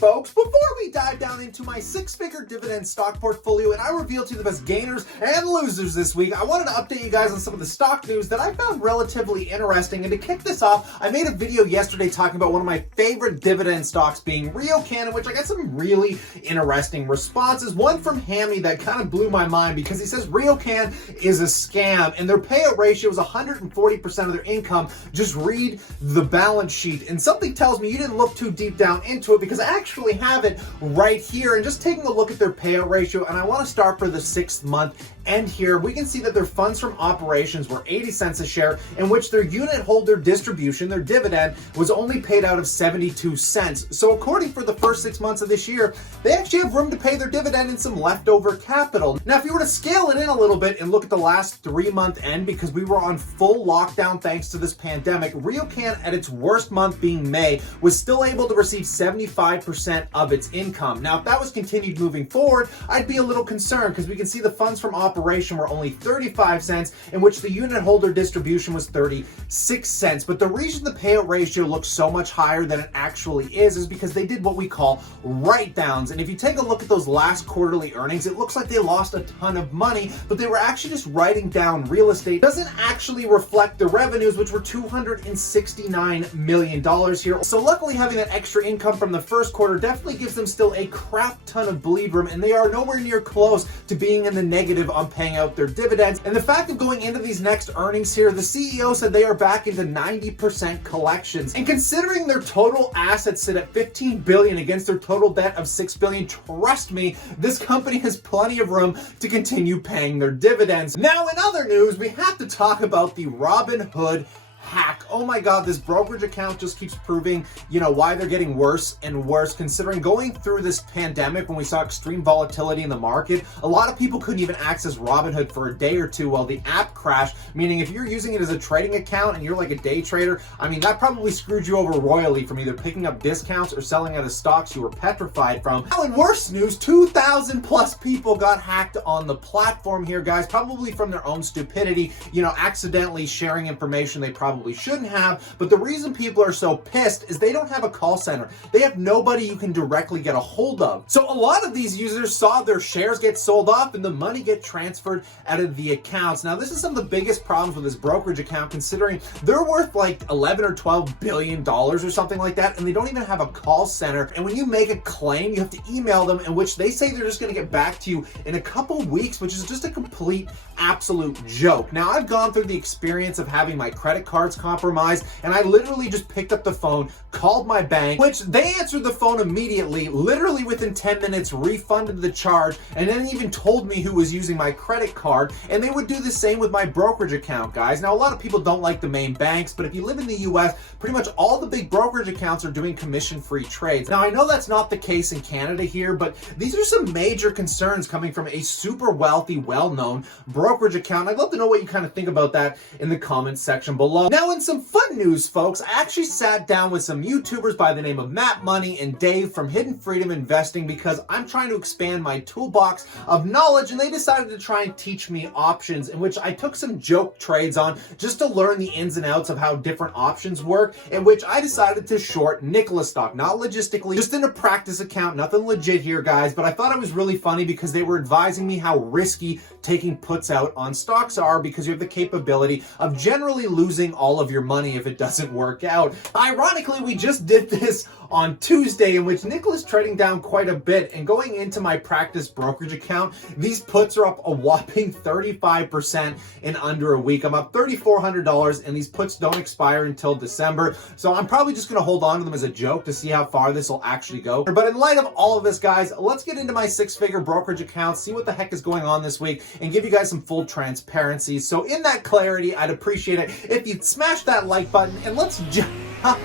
folks, before we dive down into my six-figure dividend stock portfolio and I reveal to you the best gainers and losers this week, I wanted to update you guys on some of the stock news that I found relatively interesting. And to kick this off, I made a video yesterday talking about one of my favorite dividend stocks being Riocan, in which I got some really interesting responses. One from Hammy that kind of blew my mind because he says Riocan is a scam and their payout ratio is 140% of their income. Just read the balance sheet. And something tells me you didn't look too deep down into it, because I actually have it right here. And just taking a look at their payout ratio, and I want to start for the 6th month end here, we can see that their funds from operations were 80 cents a share, in which their unit holder distribution, their dividend, was only paid out of 72 cents. So according for the first 6 months of this year, they actually have room to pay their dividend and some leftover capital. Now, if you were to scale it in a little bit and look at the last 3-month end, because we were on full lockdown thanks to this pandemic, Riocan at its worst month being May was still able to receive 75% of its income. Now, if that was continued moving forward, I'd be a little concerned, because we can see the funds from operation were only 35 cents, in which the unit holder distribution was 36 cents. But the reason the payout ratio looks so much higher than it actually is because they did what we call write-downs. And if you take a look at those last quarterly earnings, it looks like they lost a ton of money, but they were actually just writing down real estate. It doesn't actually reflect the revenues, which were $269 million here. So luckily, having that extra income from the first quarter definitely gives them still a crap ton of bleed room, and they are nowhere near close to being in the negative on paying out their dividends. And the fact of going into these next earnings here, the CEO said they are back into 90% collections. And considering their total assets sit at $15 billion against their total debt of $6 billion, trust me, this company has plenty of room to continue paying their dividends. Now, in other news, we have to talk about the Robinhood Hack. Oh my God, this brokerage account just keeps proving, why they're getting worse and worse, considering going through this pandemic when we saw extreme volatility in the market, a lot of people couldn't even access Robinhood for a day or two while the app crashed, meaning if you're using it as a trading account and you're like a day trader, that probably screwed you over royally from either picking up discounts or selling out of stocks you were petrified from. Now, in worse news, 2,000 plus people got hacked on the platform here, guys, probably from their own stupidity, accidentally sharing information they probably shouldn't have. But the reason people are so pissed is they don't have a call center. They have nobody you can directly get a hold of. So a lot of these users saw their shares get sold off and the money get transferred out of the accounts. Now, this is some of the biggest problems with this brokerage account, considering they're worth like 11 or 12 billion dollars or something like that, and they don't even have a call center. And when you make a claim, you have to email them, in which they say they're just going to get back to you in a couple weeks, which is just a complete absolute joke. Now, I've gone through the experience of having my credit cards compromised, and I literally just picked up the phone, called my bank, which they answered the phone immediately, literally within 10 minutes, refunded the charge, and then even told me who was using my credit card. And they would do the same with my brokerage account, guys. Now, a lot of people don't like the main banks, but if you live in the US, pretty much all the big brokerage accounts are doing commission-free trades. Now, I know that's not the case in Canada here, but these are some major concerns coming from a super wealthy, well-known brokerage account. I'd love to know what you kind of think about that in the comments section below. Now, in some fun news, folks, I actually sat down with some YouTubers by the name of Matt Money and Dave from Hidden Freedom Investing, because I'm trying to expand my toolbox of knowledge, and they decided to try and teach me options, in which I took some joke trades on just to learn the ins and outs of how different options work, in which I decided to short Nikola stock, not logistically, just in a practice account, nothing legit here, guys, but I thought it was really funny because they were advising me how risky taking puts out on stocks are, because you have the capability of generally losing all of your money if it doesn't work out. Ironically, we just did this on Tuesday, in which Nikola's trading down quite a bit, and going into my practice brokerage account, these puts are up a whopping 35% in under a week. I'm up $3,400, and these puts don't expire until December, so I'm probably just going to hold on to them as a joke to see how far this will actually go. But in light of all of this, guys, let's get into my six-figure brokerage account, see what the heck is going on this week, and give you guys some full transparency. So in that clarity, I'd appreciate it if you'd smash that like button, and let's jump right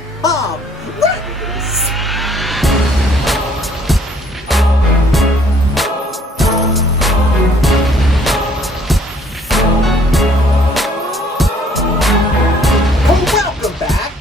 into this. Welcome back,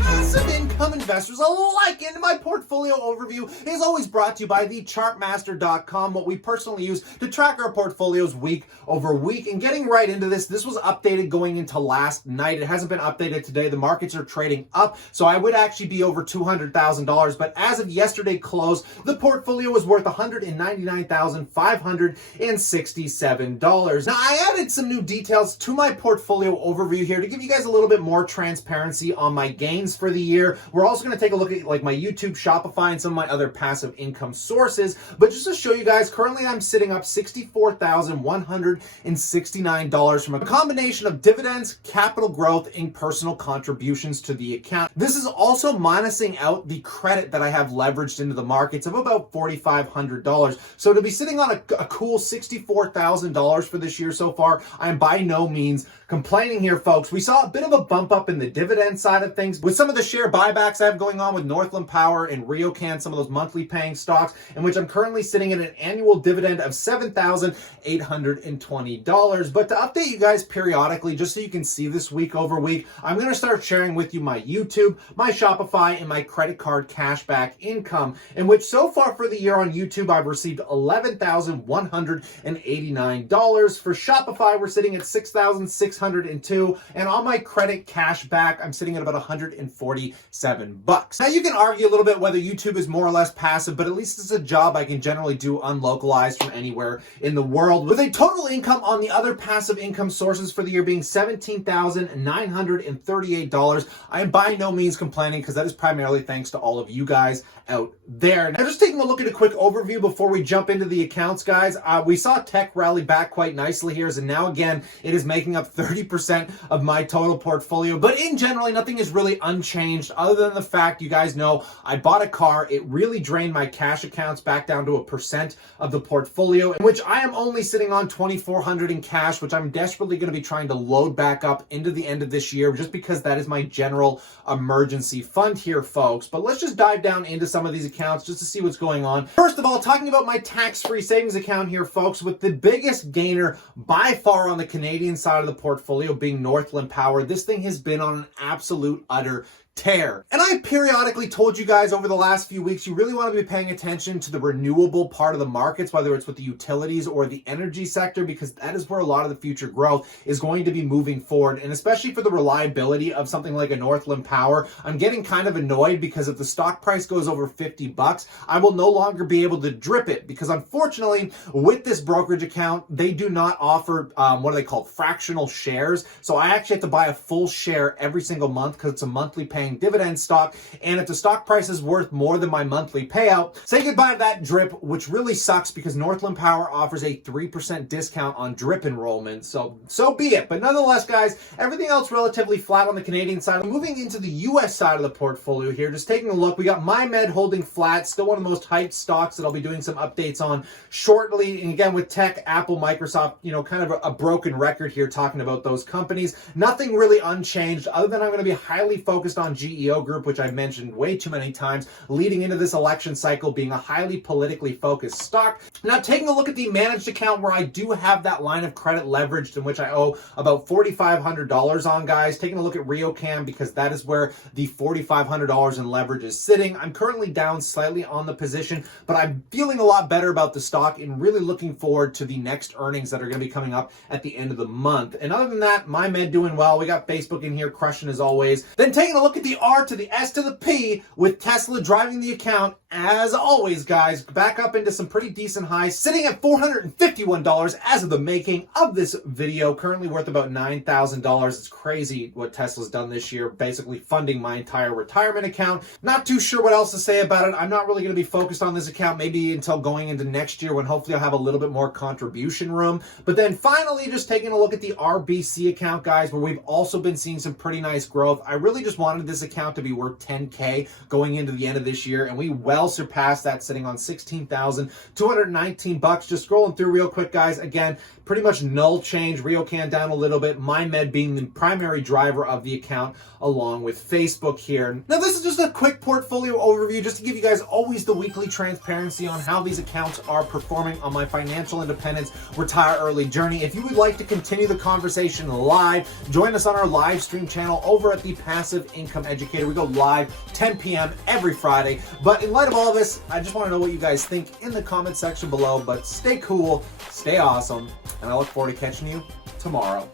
passive income investors alike, into my portfolio overview is always brought to you by the chartmaster.com, what we personally use to track our portfolios week over week. And getting right into this was updated going into last night. It hasn't been updated today. The markets are trading up, so I would actually be over $200,000. But as of yesterday close, the portfolio was worth $199,567. Now, I added some new details to my portfolio overview here to give you guys a little bit more transparency on my gains for the year. We're also going to take a look at like my YouTube, Shopify, and some of my other passive income sources. But just to show you guys, currently I'm sitting up $64,169 from a combination of dividends, capital growth, and personal contributions to the account. This is also minusing out the credit that I have leveraged into the markets of about $4,500. So to be sitting on a cool $64,000 for this year so far, I am by no means complaining here, folks. We saw a bit of a bump up in the dividend side of things with some of the share buybacks I have going on with Northland Power and Riocan, some of those monthly paying stocks, in which I'm currently sitting at an annual dividend of $7,820. But to update you guys periodically, just so you can see this week over week, I'm going to start sharing with you my YouTube, my Shopify, and my credit card cashback income, in which so far for the year on YouTube, I've received $11,189. For Shopify, we're sitting at $6,602, and on my credit cash back, I'm sitting at about $147. Now, you can argue a little bit whether YouTube is more or less passive, but at least it's a job I can generally do unlocalized from anywhere in the world, with a total income on the other passive income sources for the year being $17,938. I am by no means complaining, because that is primarily thanks to all of you guys out there. Now, just taking a look at a quick overview before we jump into the accounts, guys. We saw tech rally back quite nicely here, and now again, it is making up 30% of my total portfolio. But in general, nothing is really unchanged, other than the fact, you guys know, I bought a car. It really drained my cash accounts back down to 1% of the portfolio, in which I am only sitting on $2,400 in cash, which I'm desperately going to be trying to load back up into the end of this year, just because that is my general emergency fund here, folks. But let's just dive down into some of these accounts just to see what's going on. First of all, talking about my tax-free savings account here, folks, with the biggest gainer by far on the Canadian side of the portfolio being Northland Power. This thing has been on an absolute utter tear. And I periodically told you guys over the last few weeks, you really want to be paying attention to the renewable part of the markets, whether it's with the utilities or the energy sector, because that is where a lot of the future growth is going to be moving forward. And especially for the reliability of something like a Northland Power, I'm getting kind of annoyed, because if the stock price goes over $50, I will no longer be able to drip it, because unfortunately with this brokerage account, they do not offer what are they called, fractional shares. So I actually have to buy a full share every single month, because it's a monthly paying dividend stock, and if the stock price is worth more than my monthly payout, say goodbye to that drip, which really sucks, because Northland Power offers a 3% discount on drip enrollment. So be it. But nonetheless, guys, everything else relatively flat on the Canadian side. Moving into the US side of the portfolio here, just taking a look, we got MyMed holding flat, still one of the most hyped stocks that I'll be doing some updates on shortly. And again, with tech, Apple, Microsoft, kind of a broken record here talking about those companies. Nothing really unchanged, other than I'm going to be highly focused on GEO Group, which I've mentioned way too many times, leading into this election cycle, being a highly politically focused stock. Now, taking a look at the managed account, where I do have that line of credit leveraged, in which I owe about $4,500 on, guys. Taking a look at Riocan, because that is where the $4,500 in leverage is sitting. I'm currently down slightly on the position, but I'm feeling a lot better about the stock and really looking forward to the next earnings that are going to be coming up at the end of the month. And other than that, MyMed doing well. We got Facebook in here crushing as always. Then taking a look at the R to the S to the P, with Tesla driving the account as always, guys, back up into some pretty decent highs, sitting at $451 as of the making of this video, currently worth about $9,000. It's crazy what Tesla's done this year, basically funding my entire retirement account. Not too sure what else to say about it. I'm not really going to be focused on this account maybe until going into next year, when hopefully I'll have a little bit more contribution room. But then finally, just taking a look at the RBC account, guys, where we've also been seeing some pretty nice growth. I really just wanted this account to be worth $10K going into the end of this year, and we well surpassed that, sitting on $16,219. Just scrolling through real quick, guys. Again, pretty much null change. Riocan down a little bit. MyMed being the primary driver of the account, along with Facebook here. Now, this is just a quick portfolio overview, just to give you guys always the weekly transparency on how these accounts are performing on my financial independence retire early journey. If you would like to continue the conversation live, join us on our live stream channel over at the Passive Income Income Educator. We go live 10 p.m. every Friday. But in light of all of this, I just want to know what you guys think in the comment section below. But stay cool, stay awesome, and I look forward to catching you tomorrow.